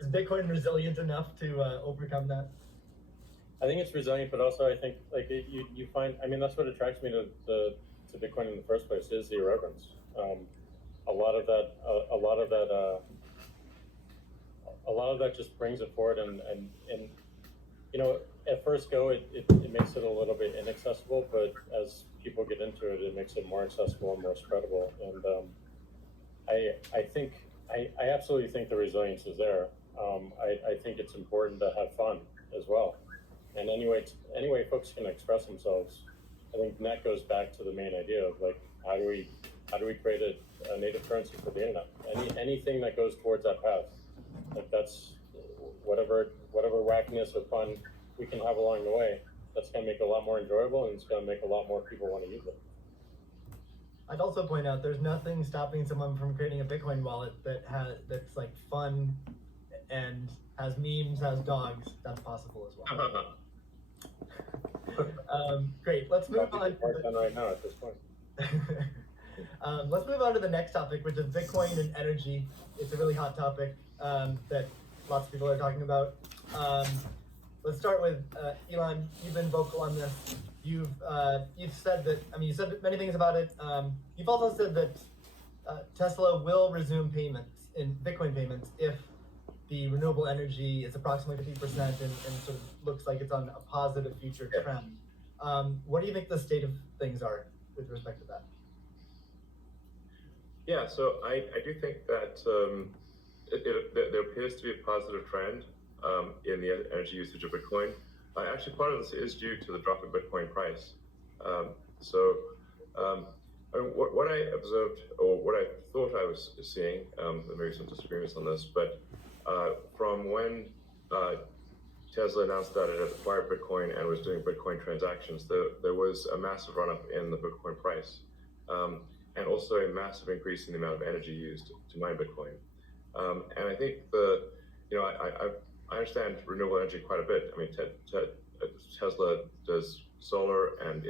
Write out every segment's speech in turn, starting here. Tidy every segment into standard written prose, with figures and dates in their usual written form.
Is Bitcoin resilient enough to overcome that? I think it's resilient, but also I think like you find. I mean, that's what attracts me to Bitcoin in the first place is the irreverence. A lot of that, a lot of that just brings it forward, and you know, at first go, it makes it a little bit inaccessible, but as people get into it, it makes it more accessible and more spreadable. And I think I absolutely think the resilience is there. I think it's important to have fun as well. And anyway, folks can express themselves. I think that goes back to the main idea of like how do we create a native currency for the internet? Anything that goes towards that path, like that's whatever wackiness or fun we can have along the way. That's going to make it a lot more enjoyable, and it's going to make a lot more people want to use it. I'd also point out there's nothing stopping someone from creating a Bitcoin wallet that's like fun and has memes, has dogs. That's possible as well. Great. Let's move on. Right now at this point. Let's move on to the next topic, which is Bitcoin and energy. It's a really hot topic that lots of people are talking about. Let's start with Elon. You've been vocal on this. You've said that. I mean, you said many things about it. You've also said that Tesla will resume payments in Bitcoin payments if the renewable energy is approximately 50% and sort of looks like it's on a positive future trend. What do you think the state of things are with respect to that? Yeah, so I do think that there appears to be a positive trend in the energy usage of Bitcoin. Actually, part of this is due to the drop in Bitcoin price. What I observed, or what I thought I was seeing, there may be some disagreements on this, but from when Tesla announced that it had acquired Bitcoin and was doing Bitcoin transactions, there was a massive run-up in the Bitcoin price, and also a massive increase in the amount of energy used to mine Bitcoin. And I think I understand renewable energy quite a bit. I mean, Tesla does solar and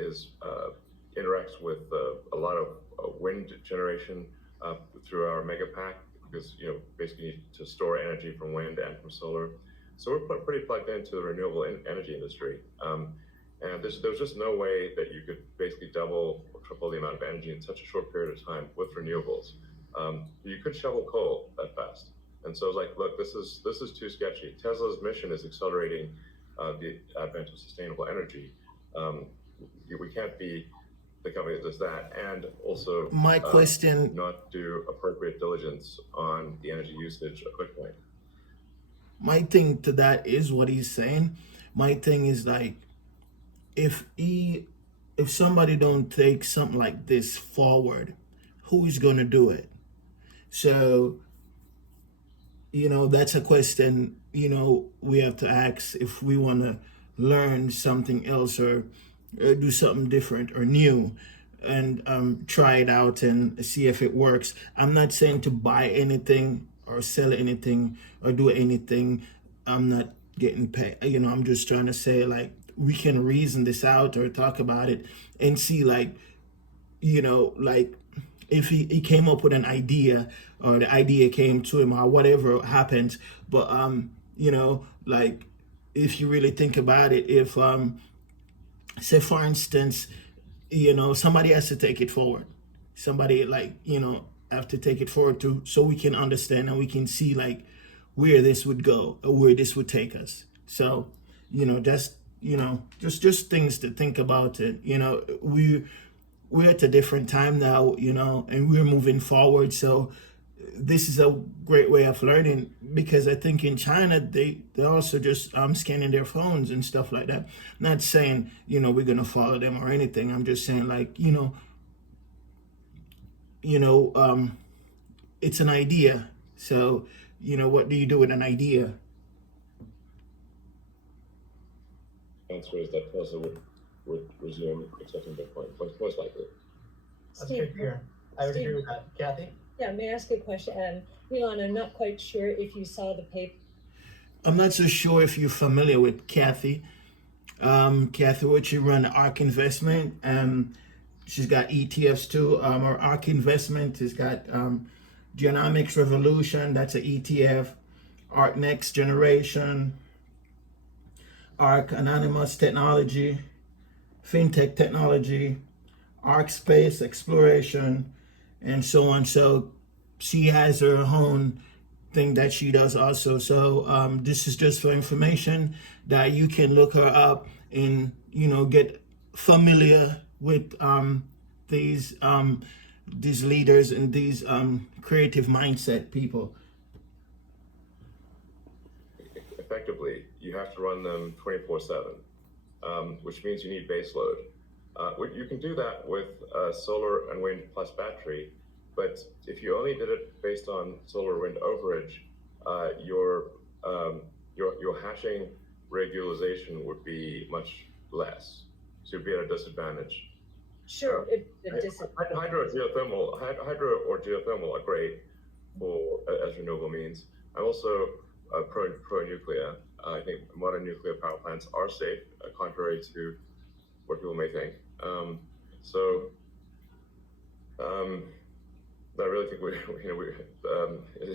interacts with a lot of wind generation through our Megapack, because basically to store energy from wind and from solar. So we're pretty plugged into the renewable energy industry. And there's just no way that you could basically double or triple the amount of energy in such a short period of time with renewables. You could shovel coal that fast. And so it's like, look, this is too sketchy. Tesla's mission is accelerating the advent of sustainable energy. We can't be the company that does that, and also my question not do appropriate diligence on the energy usage of Bitcoin. My thing to that is what he's saying. My thing is like, if somebody don't take something like this forward, who is going to do it? So that's a question we have to ask if we want to learn something else or do something different or new, and try it out and see if it works. I'm not saying to buy anything or sell anything or do anything. I'm not getting paid. I'm just trying to say, like, we can reason this out or talk about it and see, like, like if he came up with an idea or the idea came to him or whatever happened. But like, if you really think about it, if say for instance, somebody has to take it forward. Somebody, like, have to take it forward too, so we can understand and we can see like where this would go or where this would take us. So, just things to think about it. We're at a different time now, and we're moving forward. So this is a great way of learning, because I think in China they're also just scanning their phones and stuff like that. Not saying we're gonna follow them or anything. I'm just saying, like, it's an idea. So what do you do with an idea? Answer is that Tesla would resume accepting Bitcoin, most likely. That's good to hear. I would agree with that. Kathy? Yeah, may I ask a question? Elon, I'm not quite sure if you saw the paper. I'm not so sure if you're familiar with Kathy. Kathy, what she run ARK Investment. She's got ETFs too. Her ARK Investment has got Genomics Revolution. That's an ETF. Arc Next Generation, Arc Anonymous Technology, FinTech Technology, Arc Space Exploration, and so on. So she has her own thing that she does also. So this is just for information that you can look her up and get familiar with these leaders and these creative mindset people. Effectively, you have to run them 24/7, which means you need base load. You can do that with solar and wind plus battery, but if you only did it based on solar wind overage, your hashing rig utilization would be much less. So you'd be at a disadvantage. Sure, Hydro or geothermal are great for as renewable means. I'm also pro nuclear. I think modern nuclear power plants are safe, contrary to what people may think. I really think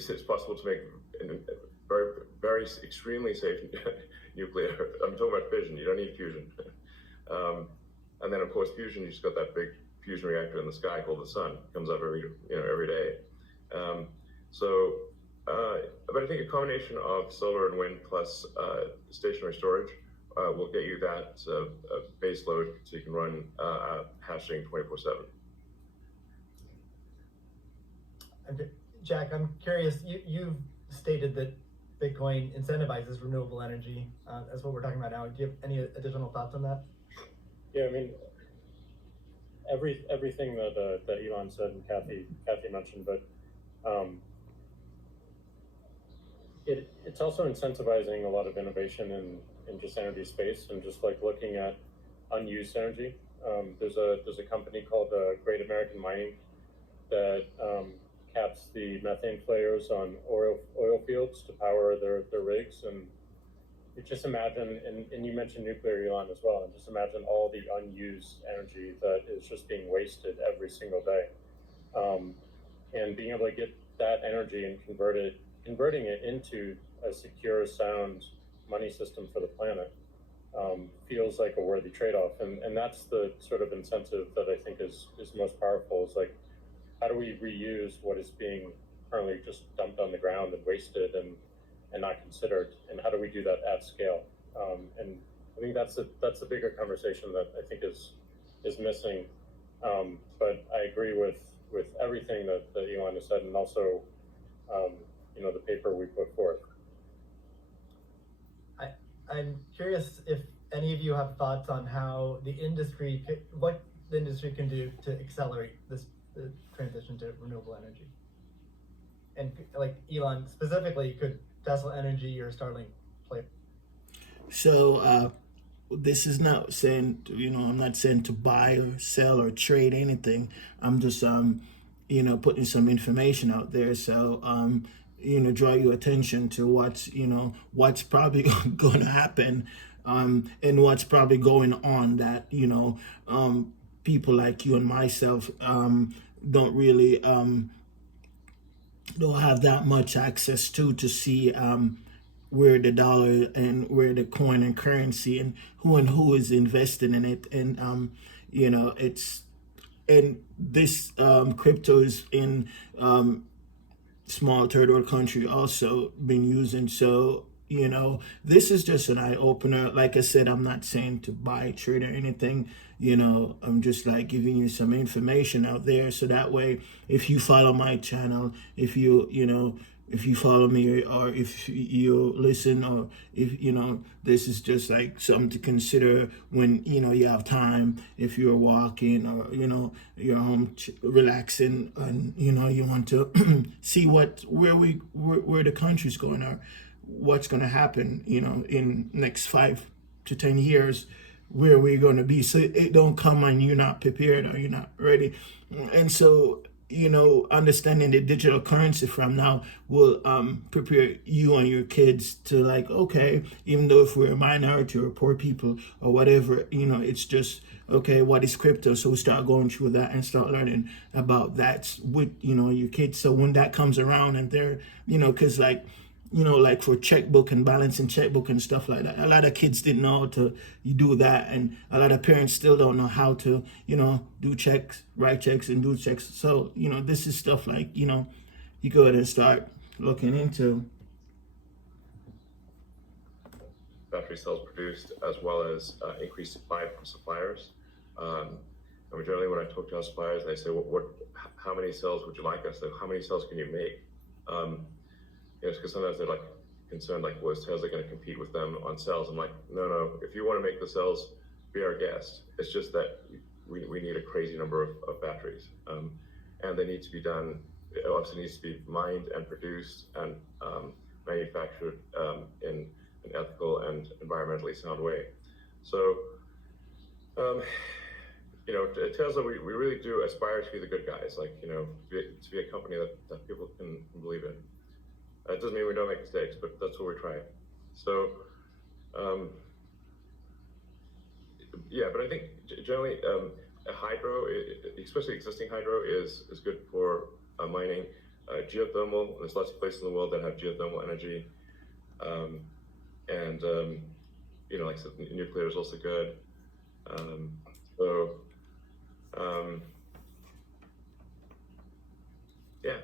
it's possible to make very, very extremely safe nuclear. I'm talking about fission. You don't need fusion. And then of course fusion, you just got that big fusion reactor in the sky called the sun. It comes up every day. But I think a combination of solar and wind plus stationary storage will get you that base load so you can run hashing 24/7. Jack, I'm curious, you've stated that Bitcoin incentivizes renewable energy. That's what we're talking about now. Do you have any additional thoughts on that? Yeah, I mean, everything that Elon said and Kathy mentioned, but it's also incentivizing a lot of innovation in just energy space and just like looking at unused energy. There's a company called Great American Mining that caps the methane flares on oil fields to power their rigs. And you just imagine, and you mentioned nuclear, Elon, as well, and just imagine all the unused energy that is just being wasted every single day. And being able to get that energy and converting it into a secure, sound money system for the planet feels like a worthy trade-off. And that's the sort of incentive that I think is most powerful. Is like, how do we reuse what is being currently just dumped on the ground and wasted and not considered, and how do we do that at scale? And I think that's a bigger conversation that I think is missing. But I agree with everything that Elon has said, and also the paper we put forth. I'm curious if any of you have thoughts on how what the industry can do to accelerate this transition to renewable energy. And like Elon specifically, could Tesla Energy or Starlink play? So this is not saying, I'm not saying to buy or sell or trade anything. I'm just, putting some information out there. So, draw your attention to what's probably going to happen, and what's probably going on that, people like you and myself don't really don't have that much access to see where the dollar and where the coin and currency and who is investing in it. And this crypto is in small third world country also been using. So this is just an eye opener. Like I said, I'm not saying to buy, trade, or anything. I'm just like giving you some information out there, so that way, if you follow my channel, if you follow me, or if you listen, or if this is just like something to consider when you have time, if you're walking, or you're home relaxing, and you want to see where the country's going, or what's going to happen in next 5 to 10 years, where we're going to be, so it don't come and you're not prepared or you're not ready. And so understanding the digital currency from now will prepare you and your kids to, like, okay, even though if we're a minority or poor people or whatever, it's just, okay, what is crypto? So we start going through that and start learning about that with your kids. So when that comes around and they're because like like for checkbook and balancing checkbook and stuff like that. A lot of kids didn't know how to do that, and a lot of parents still don't know how to, do checks, write checks, and do checks. So, this is stuff like, you go ahead and start looking into. Battery cells produced, as well as increased supply from suppliers. Generally, when I talk to our suppliers, they say, how many cells would you like us? Like, how many cells can you make? Because sometimes they're like concerned, like, well, is Tesla going to compete with them on cells? I'm like, no. If you want to make the cells, be our guest. It's just that we need a crazy number of batteries, and they need to be done. It obviously needs to be mined and produced and manufactured in an ethical and environmentally sound way. So, Tesla, we really do aspire to be the good guys, like, to be a company that people can believe in. It doesn't mean we don't make mistakes, but that's what we're trying. So, but I think generally hydro, especially existing hydro, is good for mining. Geothermal, there's lots of places in the world that have geothermal energy. Like I said, nuclear is also good.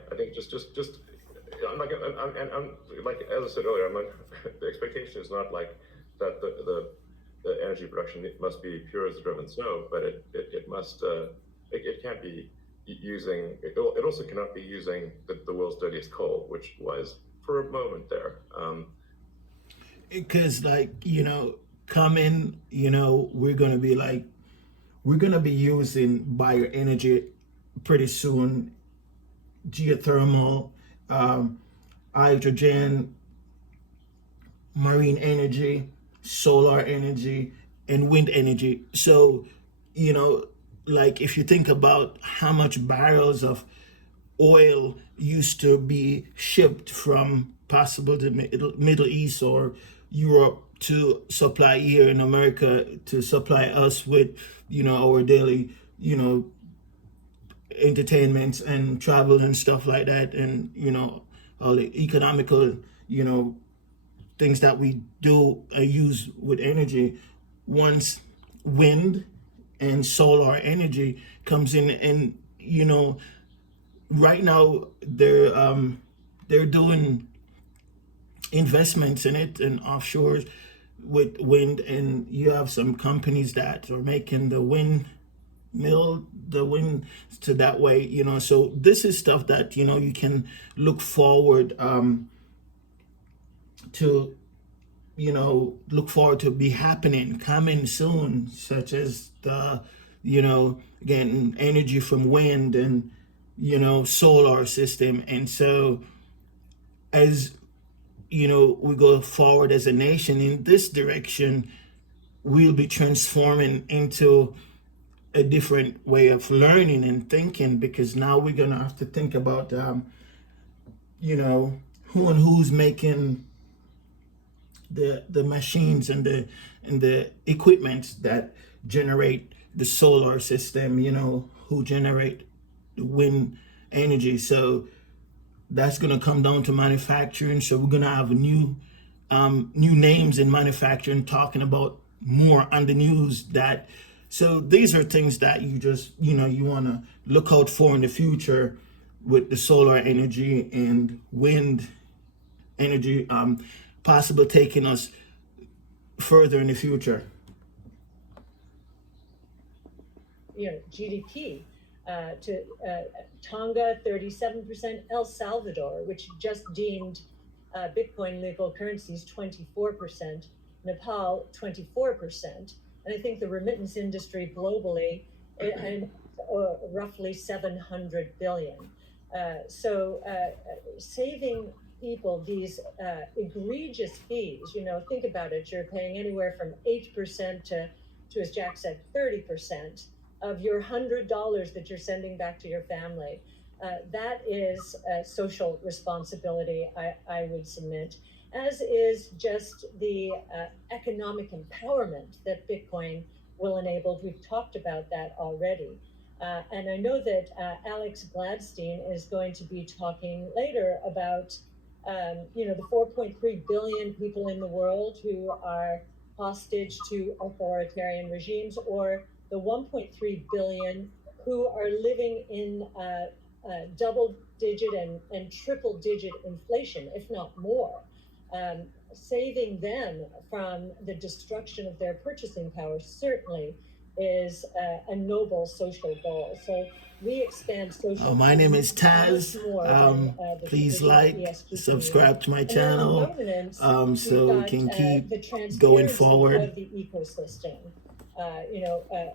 I think just I'm like as I said earlier, the expectation is not like that the energy production must be pure as the driven snow, but it must it can't be using it also cannot be using the world's dirtiest coal, which was for a moment there. Because coming, we're gonna be using bioenergy pretty soon, geothermal, hydrogen, marine energy, solar energy, and wind energy. So, if you think about how much barrels of oil used to be shipped from possible the Middle East or Europe to supply here in America to supply us with, our daily, entertainment and travel and stuff like that, and all the economical, things that we do use with energy. Once wind and solar energy comes in, and right now they're doing investments in it and offshore with wind, and you have some companies that are making the wind to that way, so this is stuff that you can look forward to be coming soon, such as the again, energy from wind and solar system. And so as we go forward as a nation in this direction, we'll be transforming into a different way of learning and thinking, because now we're gonna have to think about who's making the machines and the equipment that generate the solar system, who generate the wind energy. So that's gonna come down to manufacturing. So we're gonna have new names in manufacturing talking about more on the news. So these are things that you just you want to look out for in the future with the solar energy and wind energy, possibly taking us further in the future. GDP to Tonga 37%, El Salvador, which just deemed Bitcoin legal currencies 24%, Nepal 24%. And I think the remittance industry globally, and roughly 700 billion. So saving people these egregious fees, think about it, you're paying anywhere from 8% to, as Jack said, 30% of your $100 that you're sending back to your family. That is social responsibility, I would submit, as is just the economic empowerment that Bitcoin will enable. We've talked about that already. And I know that Alex Gladstein is going to be talking later about the 4.3 billion people in the world who are hostage to authoritarian regimes, or the 1.3 billion who are living in double-digit and triple-digit inflation, if not more. Saving them from the destruction of their purchasing power certainly is a noble social goal. So we expand social. My name is Taz. much more than, the Please traditional like, ESG subscribe to my community. And then on channel, governance, so we we've can got, keep the transparency going forward. of the ecosystem.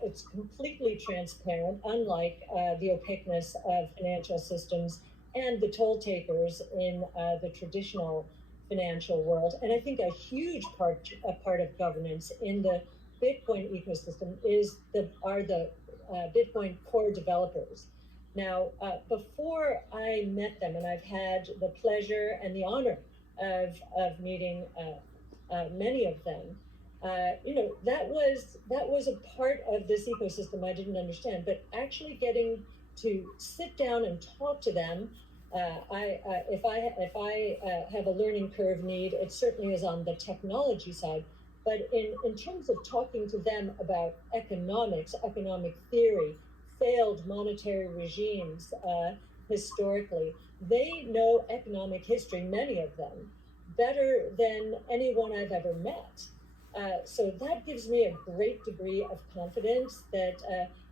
It's completely transparent, unlike the opaqueness of financial systems and the toll takers in the traditional financial world. And I think a huge part of governance in the Bitcoin ecosystem are the Bitcoin core developers. Now, before I met them, and I've had the pleasure and the honor of meeting many of them, that was a part of this ecosystem I didn't understand. But actually getting to sit down and talk to them, if I have a learning curve need, it certainly is on the technology side. But in terms of talking to them about economics, economic theory, failed monetary regimes historically, they know economic history, many of them, better than anyone I've ever met. So that gives me a great degree of confidence that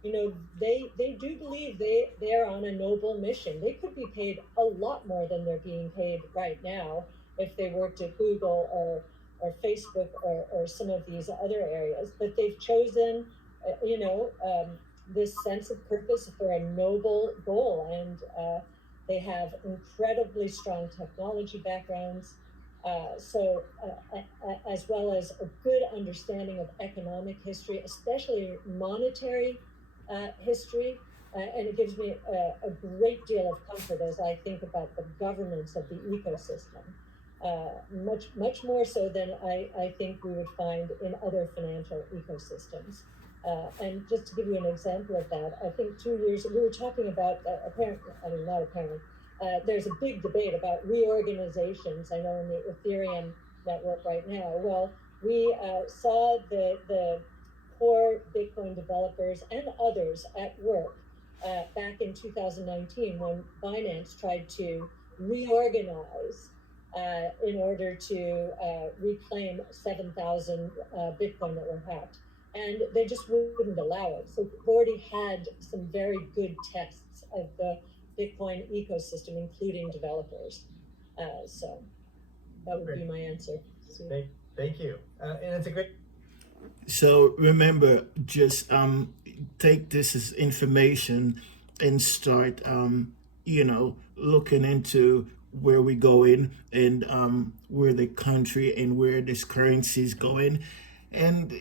they do believe they're on a noble mission. They could be paid a lot more than they're being paid right now if they worked at Google or Facebook or some of these other areas. But they've chosen, this sense of purpose for a noble goal, and they have incredibly strong technology backgrounds. As well as a good understanding of economic history, especially monetary history, and it gives me a great deal of comfort as I think about the governance of the ecosystem, much more so than I think we would find in other financial ecosystems. And just to give you an example of that, I think 2 years we were talking about there's a big debate about reorganizations. I know in the Ethereum network right now. Well, we saw the core Bitcoin developers and others at work back in 2019 when Binance tried to reorganize in order to reclaim 7,000 Bitcoin that were hacked. And they just wouldn't allow it. So we've already had some very good tests of the Bitcoin ecosystem, including developers. So that would be my answer. Thank you. And it's a great. So remember, just take this as information and start, looking into where we're going and where the country and where this currency is going. And,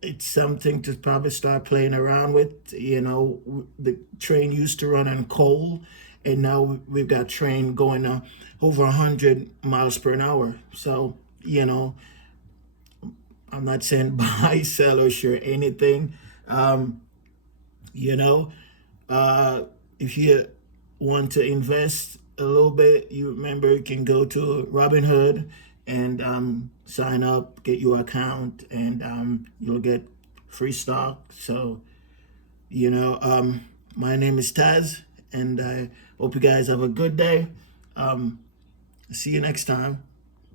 it's something to probably start playing around with. The train used to run on coal, and now we've got train going over 100 miles per hour. So, I'm not saying buy, sell, or share anything. If you want to invest a little bit, you remember you can go to Robinhood and sign up, get your account, and you'll get free stock. So, my name is Taz, and I hope you guys have a good day. See you next time.